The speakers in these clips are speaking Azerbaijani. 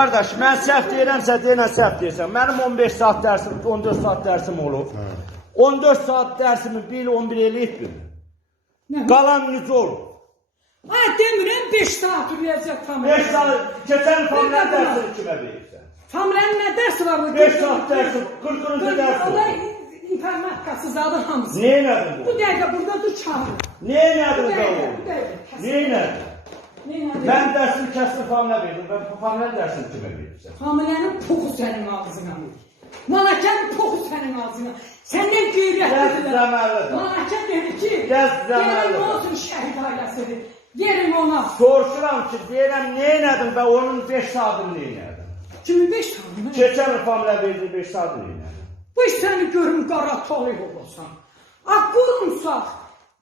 Qardaş, mən səhv deyirəmsə, deyirəm səhv deyirsən. Mənim 15 saat dərsim, 14 saat dərsim olub. 14 saat dərsimi 1-11 eləyibdir. Qalan necə olur? Ay, demirəm 5 saat ürəyəcək tamam. 5 saat, keçən familən dərsini kimə verirsən? Familən nə dərsi var? 5 saat dərsi, 40-cı dərs olur. İnternetkası zadı hamısı. Neyin ədin bu? Bu dəqiqə burada dur çağır. Neyin ədin bu? Neyin ədin? Mən dərsimi kəsli familə verdim. Ben bu familən dərsini kimə verirsən? Familənin poxu sənin ağzına. Malakənin poxu sənin ağzına. Səndən qeyrətlidirlər. Malakə dedi ki, gelin olsun şəhid ailəsidir. Gelin ona. Soruşuram ki, deyirəm neyin ədin və onun 5 saatını neyin ədin? Kimin 5 saatını? Keçən familə verdiği 5 saatını neyin ədin? Bu səni görüm qara talih olursan. Qurumsaq.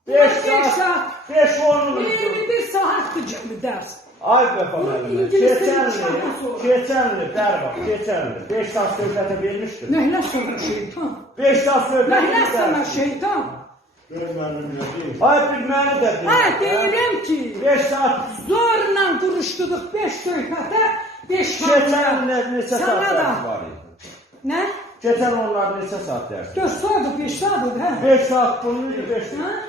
5 saat, 5-10 21 saatdır kimi dərs. Ay be familiyəm, keçənli, bərbaq, keçənli. 5 saat söhbətə vermişdir. Nəhlə sonra şeytan. 5 saat söhbətə Nəhlə sonra şeytan. Ay bir məni də deyir. Ay deyirəm ki, 5 saat zorla duruşduruq 5 söhbətə, 5 keçən neçə saat dərs var idi? Nə? Keçən onlar neçə saat dərs? 4 saat, 5 saat, hə? 5 saat bunun idi, 5 saat.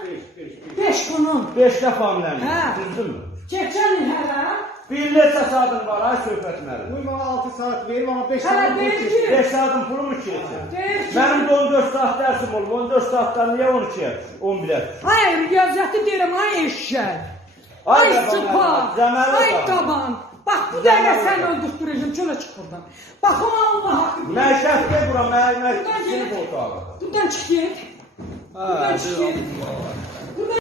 5 bunun. 5-də familiyəm, Hə. düzdürmü? Keçən il hələ. Bir neçə saatın var, ay söhbət mənim. Bu bana 6 saat verir ama 5 Hələ saat deyir ki, 5 saatın pulu mu keçir? deyir ki, Mənim də 14 saat dərsim olub, 14 saatdan niyə 12-yə düşür, 11-ə düşür? ay riyaziyyatı deyirəm, ay eşşək. Ay sıpa, ay qaban. Bax bu dəqiqə sən öldürdürəcəm, çölə çıx buradan. Bax o Allah haqqı. Məşəqdə bura, məşəqdə sinif otağı. Buradan çıx get. Buradan çıx get.